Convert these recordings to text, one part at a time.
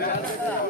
అందరూ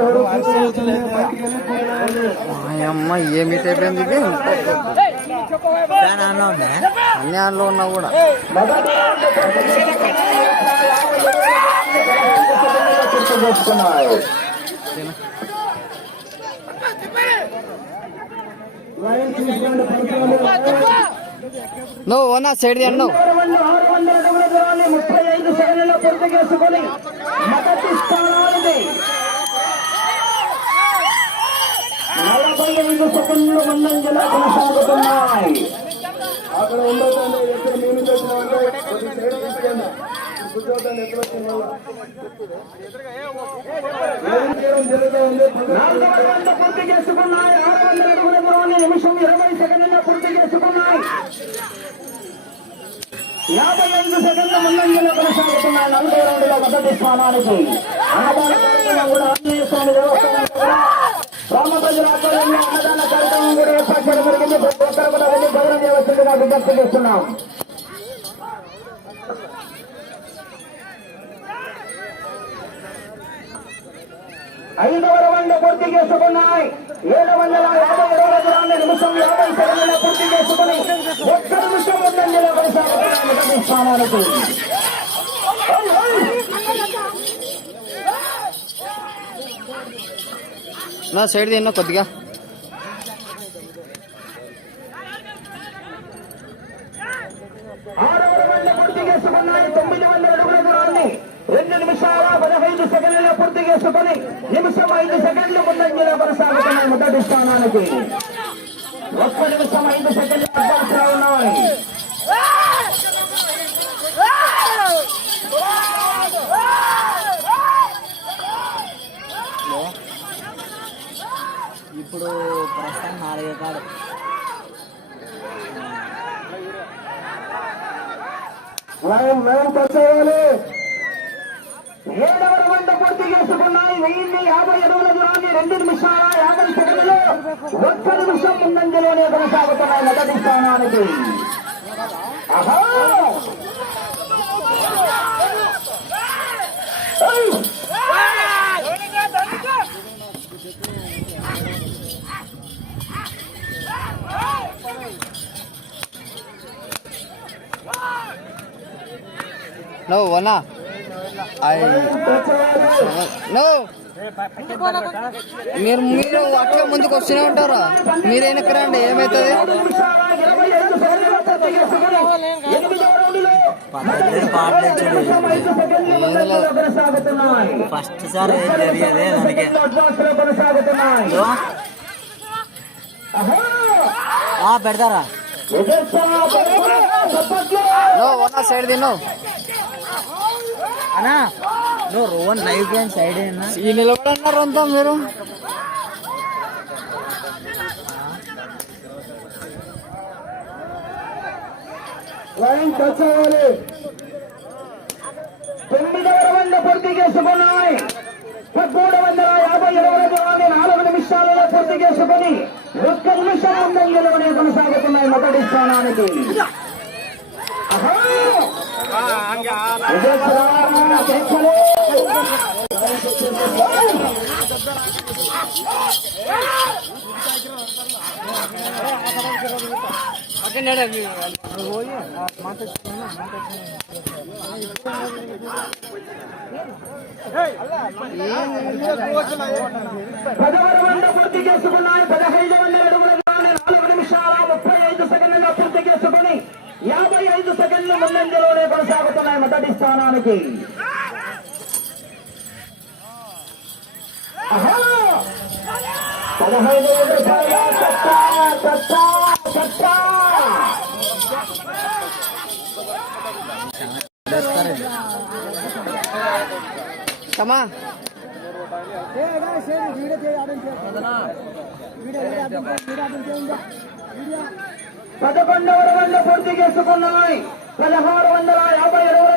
ఎవరు కూర్చోవద్దండి. బయటికి వెళ్ళి కూర్చోండి. అమ్మ ఏమి అయిపోయింది అన్ని ఆన్లో ఉన్నా కూడా చేసుకున్నారు నువ్వు ఓనా సైడ్ అన్నావు ఆరు ముప్పై ఐదు సెకండ్లలో పూర్తి చేసుకుని మొదటి స్థానానికి నలభై ఐదు సెకండ్లు కొనసాగుతున్నాయి అక్కడ ఎక్కడ పూర్తి చేసుకున్నాయి ఆరు వందల అడుగుల దూరాన్ని నిమిషం ఇరవై సెకండ్లలో పూర్తి చేసుకున్నాయి యాభై ఐదు సెకండ్ల ముందంజలో కొనసాగుతున్నాయి నలభై రెండులో మొదటి స్థానానికి అన్నదాన కూడా ఆంజనేయ స్వామి దేవస్థానం గ్రామ ప్రజల ఆధ్వర్యంలో అన్నదాన కార్యక్రమం కూడా ఏర్పాటు చేయడం జరిగింది ప్రతి ఒక్కరు కూడా వెళ్ళి భవనం చేయవలసిందిగా విజ్ఞప్తి చేస్తున్నాం ఐదవ రౌండ్ పూర్తి చేసుకున్నాయి. ఏడు వందల యాభై ఇరవై గ్రాముల నిమిషం యాభై సెకండ్ల పూర్తి చేసుకుని ఒక్క నిమిషం ముందంజలో కొనసాగుతున్నాయి స్థానాలకు నా సైడ్ తిన్నా కొద్దిగా ఆరవ రౌండ్ పూర్తి చేసుకున్నాయి తొమ్మిది వందల అడుగుల దూరాన్ని రెండు నిమిషాల పదహైదు సెకండ్లలో పూర్తి చేసుకుని నిమిషం ఐదు కొనసాగుతున్నాయి మొదటి స్థానానికి ఒక్క నిమిషం ఐదు సెకండ్లు ఉన్నాయి. ఇప్పుడు ప్రస్తుతం నాలుగే కాడు లైన్ లైన్ వచ్చేయాలి ఏడవ రౌండ్ పూర్తి చేసుకున్నాయి. వెయ్యిన్ని యాభై అడుగుల రెండు నిమిషాల యాభై సెకండ్లు ఒక్క నిమిషం ముందంజలోనే కొనసాగుతున్నాయి మొదటి స్థానానికి! ఏయ్! నువ్వు ఓనా నువ్వు మీరు మీరు అట్లా ముందుకు వస్తూనే ఉంటారా? మీరు వెనక్కి రండి ఏమవుతుంది ఫస్ట్ సారి జరిగేదే దానికి? పెడతారా? సైడ్ తిన్నావు అన్నా. నువ్వు రోన్ లైవ్ గేమ్ సైడ్ అయినా ఈ నిలబడన్నారు అంతా మీరు? లైన్ టచ్ అవ్వాలి. తొమ్మిదవ రౌండ్ పూర్తి చేసుకున్నాయి. పదమూడు వందల యాభై ఇరవై దూరాన్ని నాలుగు నిమిషాలలో పూర్తి చేసుకుని ఒక్క నిమిషం ముందంజలోనే కొనసాగుతున్నాయి మొదటి స్థానానికి. ఆహా! పదహారు వంద పూర్తి చేసుకున్నాయి పదహైదు వందల అడుగుల దూరాన్ని నాలుగు నిమిషాల ముప్పై ఐదు సెకండ్లుగా పూర్తి చేసుకుని యాభై ఐదు సెకండ్లు ముందంజలోనే కొనసాగుతున్నాయి మొదటి స్థానానికి ఆహా! కమా పదకొండవ రౌండ్ పూర్తి చేసుకున్నాయి. పదహారు వందల యాభై అడుగుల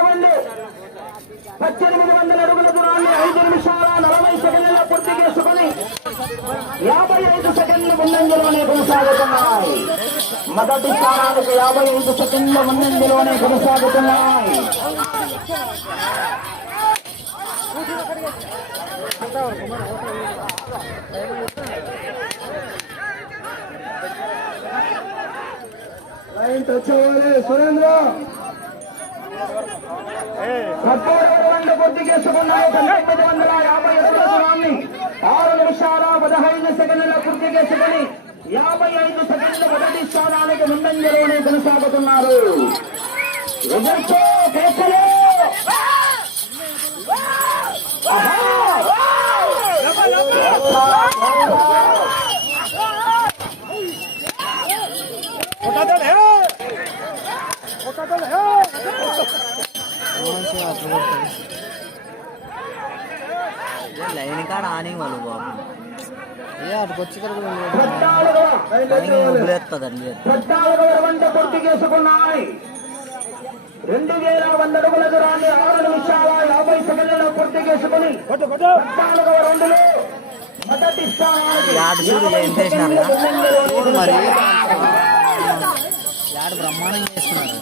పద్దెనిమిది వందల అడుగుల దూరాన్ని ఐదు నిమిషాల నలభై సెకండ్ల పూర్తి చేసుకుని యాభై ఐదు సెకండ్ల ముందంజలోనే కొనసాగుతున్నాయి. మొదటి స్థానానికి యాభై ఐదు సెకండ్ల ముందంజలోనే కొనసాగుతున్నాయి. లైన్ టచ్ అవ్వాలి సురేంద్ర. పద్దెనిమిది వందల పూర్తి చేసుకున్నాయి పంతొమ్మిది వందల యాభై అడుగుల దూరాన్ని ఆరు నిమిషాల పదహైదు సెకండ్ల పూర్తి చేసుకుని యాభై ఐదు సెకండ్ల మొదటి స్థానానికి ముందంజలోనే కొనసాగుతున్నారు. ఎదుర్కో కేకలు! లైన్ కాడ ఆనే వాళ్ళు బాబు. ఏ అటుకు వచ్చి వదిలేస్తుంది అల్లి రెండు వేల వంద అడుగుల దూరాన్ని ఆరు నిమిషాల యాభై సెకండ్లలో పూర్తి చేసుకుని పద్నాలుగవ రెండులో మొదటి స్థానానికి మరి బ్రహ్మాండం చేస్తున్నారు.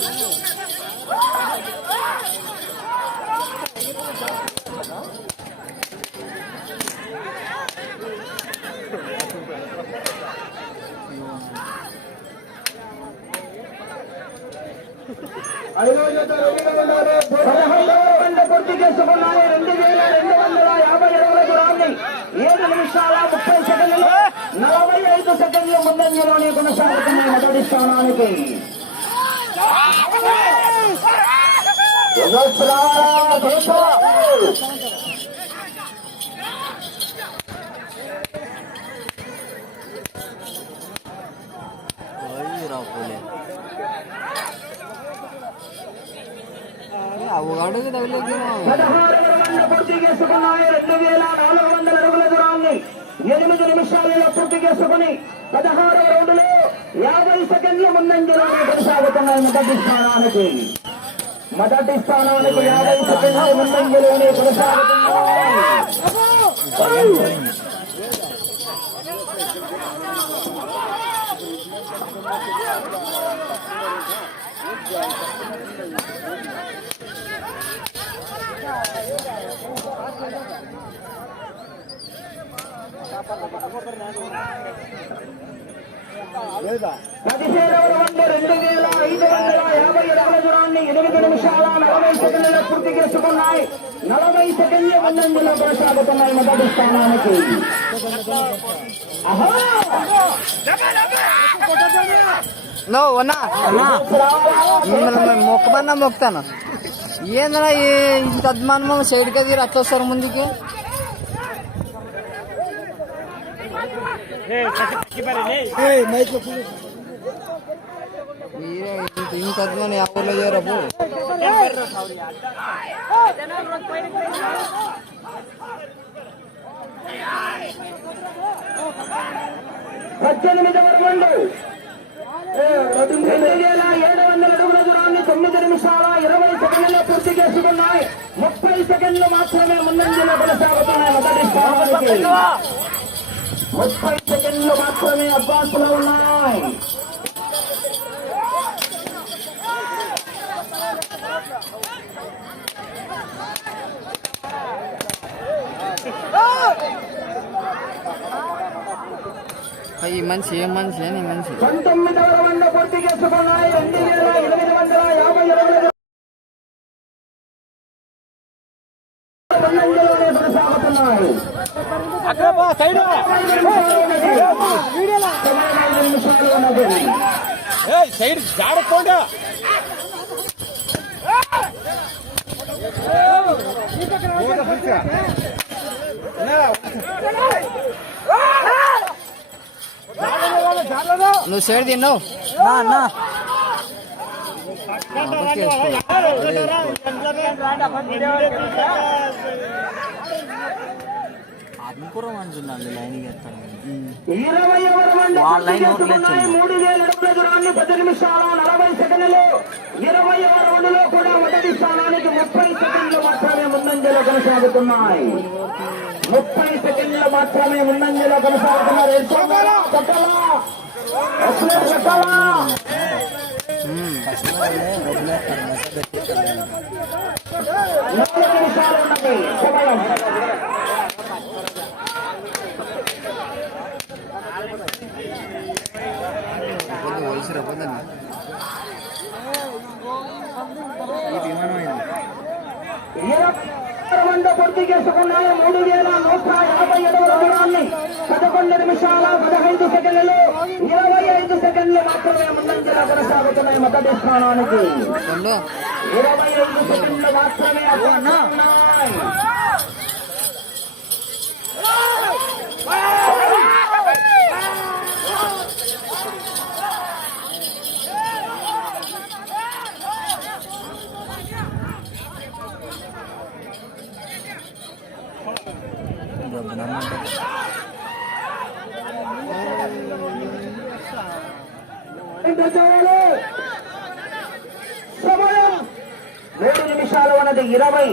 పదహైదవ వంద పూర్తి చేసుకున్నాయి రెండు వేల రెండు వందల యాభై అడుగుల దూరాన్ని ఏడు నిమిషాల ముప్పై సెకండ్లు. నలభై ఐదు సెకండ్ల. ముందంజలోనే కొనసాగుతున్నాయి మొదటి స్థానానికి ఎగస్రారా అవగాడుకు పూర్తి చేసుకున్నాయి. రెండు వేల నాలుగు వందల అడుగుల దూరాన్ని ఎనిమిది నిమిషాలలో పూర్తి చేసుకుని పదహారు రౌండ్లు యాభై సెకండ్ల ముందంజలోనే కొనసాగుతున్నాయి మొదటి స్థానానికి. మొదటి స్థానానికి యాభై సెకండ్ల ముందంజలోనే కొనసాగుతున్నాయి. పదిహేడవ రెండు వేల ఐదు వందల యాభై దూరాన్ని ఎనిమిది నిమిషాల నలభై పూర్తి చేసుకున్నాయి నలభై సెకండ్ల ముందంజలో కొనసాగుతున్నాయి మొదటి స్థానానికి నో అన్నా. అన్నా మిమ్మల్ని మొక్కమన్నా మొక్కుతాను ఏందన్నా ఈ ఇంత అభిమానం సైడ్ కదిరి అట్లా వస్తారు ముందుకి. మీరే ఇంత ఇంత అభిమానం ఎవరిలో చేయరపు పద్దెనిమిదవ రౌండ్ రెండు వేల ఏడు వందల అడుగుల దూరాన్ని తొమ్మిది నిమిషాల ఇరవై సెకండ్ల పూర్తి చేసుకున్నాయి ముప్పై సెకండ్లు మాత్రమే ముందంజలో కొనసాగుతున్నాయి మొదటి స్థానానికి ముప్పై సెకండ్లు మాత్రమే అడ్వాన్స్లో ఉన్నాయి ఈ మనిషి ఏం మనిషి అని మనిషి. పంతొమ్మిదవ రౌండ్ పూర్తి చేసుకున్నాయి. రెండు వేల ఎనిమిది వందల యాభై ఎనిమిది ముందంజలోనే కొనసాగుతున్నాయి తొంభై ఐదు నిమిషాలు ఉన్నది సైడ్ జాడకుండా నువ్వు సైడ్ తిన్నావు? నా అన్నా ఆత్మకూర మంచున్నాను లైన్ ఎత్తాను మూడు వేల అడుగుల దూరాన్ని పది నిమిషాల నలభై సెకండ్లు. ఇరవై రౌండ్లో కూడా మొదటి స్థానానికి ముప్పై సెకండ్లు మాత్రమే ముందంజలో కొనసాగుతున్నాయి. ముప్పై సెకండ్లు మాత్రమే ముందంజలో కొనసాగుతున్నారు? నాలుగు నిమిషాలు సమయం పొందండి వయసు పొద్దున్న పూర్తి చేసుకున్నాయి మూడు వేల నూట యాభై ఏడవ దూరాన్ని పదకొండు నిమిషాల పదహైదు సెకండ్లు ఇరవై ఐదు సెకండ్లు మాత్రమే ముందంజలో కొనసాగుతున్నాయి మొదటి స్థానానికి ఇరవై ఐదు సెకండ్లు మాత్రమే ఉన్నాయి. ఇంద్రజాలు. సమయం మూడు నిమిషాలు ఉన్నది ఇరవై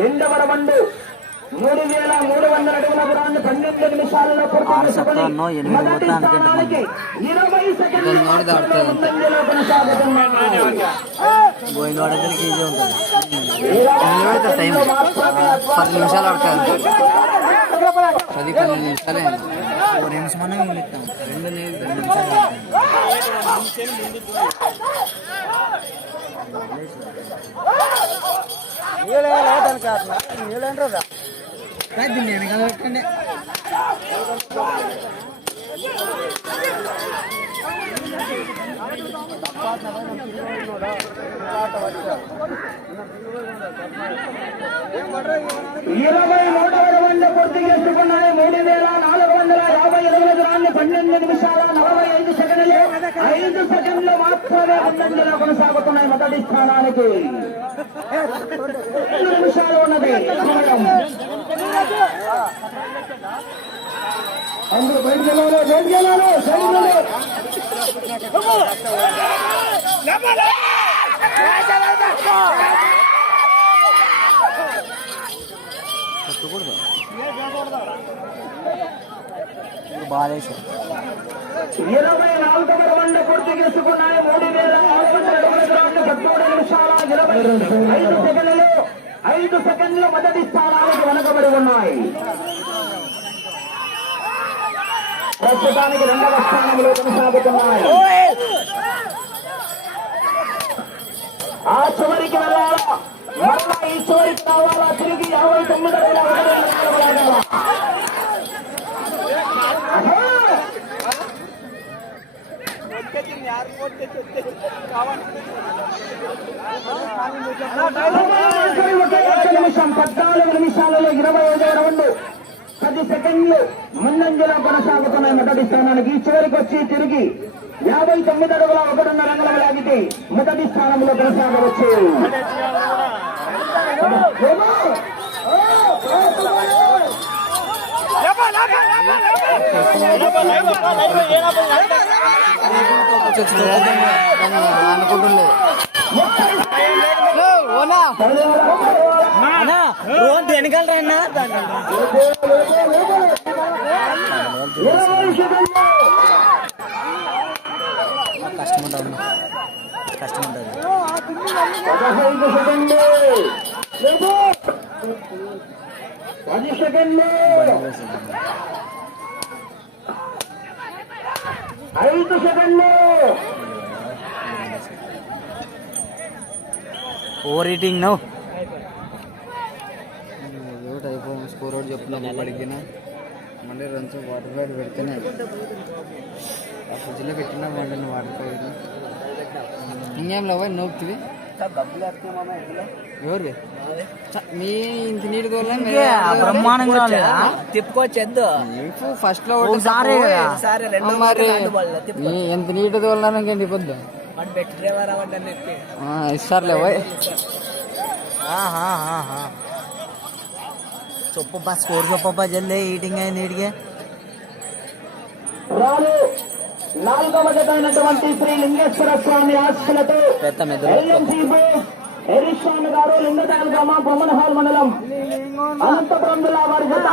రెండవ రౌండ్ మూడు వేల మూడు వందల అడుగుల దూరాన్ని పన్నెండు నిమిషాలలో పూర్తి చేసుకుని మొదటి స్థానానికి ఇరవై సెకండ్లు ఇంకా నోటి దాటుతుంది అంతే. ముందంజలో కొనసాగుతున్నారు. గోవిందవాడ దగ్గరికి ఈజీ ఉంటుంది నిలబెడతా టైం పది నిమిషాలు ఆడుతుంది పది పన్నెండు నిమిషాలే ఓ నిమిషమన్నా మిగులుతాం రెండు ని- రెండు దీన్ని వెనకాల పెట్టండి. ఇరవై నూట రౌండ్ పూర్తి చేసుకున్నాయి. మూడు వేల నాలుగు వందల యాభై ఎనిమిది రాన్ని పన్నెండు నిమిషాల నలభై ఐదు సెకండ్లు ఐదు సెకండ్లు మాత్రమే ముందంజలో కొనసాగుతున్నాయి మొదటి స్థానానికి. నిమిషాలు ఉన్నది. సమయం. అందరూ బయటికి వెళ్ళాలి. బయటికి వెళ్ళాలి ఇరవై నాలుగవ రౌండ్ పూర్తి చేసుకున్నాయి మూడు వేల నాలుగు ఐదు సెకండ్లు ఐదు సెకండ్లు మొదటి స్థానానికి వెనకబడి ఉన్నాయి. ప్రస్తుతానికి రెండవ స్థానంలో కొనసాగుతున్నాయి. ఆ చివరికి వెళ్ళాలా? మరలా ఈ చివరికి రావాలా? తిరిగి యాభై తొమ్మిది ఒకటి ఒక్క నిమిషం పద్నాలుగు నిమిషాలలో ఇరవై ఐదవ రౌండ్. పది సెకండ్లు ముందంజలో కొనసాగుతున్నాయి మొదటి స్థానానికి చివరికి వచ్చి తిరిగి యాభై తొమ్మిది అడుగుల ఒకటిన్నర రంగుల లాగితే మొదటి స్థానంలో కొనసాగవచ్చు. అనుకుంటుండే అన్నా రోడ్ వెనకాల రా అన్న? కష్టం ఉంటుంది. కష్టం ఉంటుంది. పది సెకండ్లు ఐదు సెకండ్లు ఓవర్ ఈటింగ్ నో ఒకటి ఒకటి చెప్తున్నా అడిగిన మళ్ళీ రెండు వాటర్ బ్యాగ్ పెడితేనే ఆ ఫ్రిడ్జ్లో పెట్టినా వాటర్ బ్యాగ్ ఇంకేం లేవా ఎవరు మీ ఇంటి నీటి బ్రహ్మాండంగా తిప్పుకోవచ్చేద్దు. ఫస్ట్లో ఒకసారి మరి ఎంత నీటి ఇంకేంటి పొద్దు ఇస్తారులే చొప్పబ్బా స్కోర్ చొప్పబ్బా జల్దీ ఈటింగ్ అయింది ఈటికి శ్రీ లింగేశ్వర స్వామి ఆశలతో హరీశ్వామి గారు లింగదాల గ్రామ బొమ్మన హాల్ మండలం. అనంతపురం జిల్లా వారి జత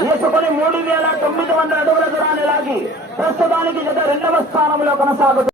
వేసుకొని మూడు వేల తొమ్మిది వందల అడుగుల దూరాన్ని లాగి ప్రస్తుతానికి జత రెండవ స్థానంలో కొనసాగుతుంది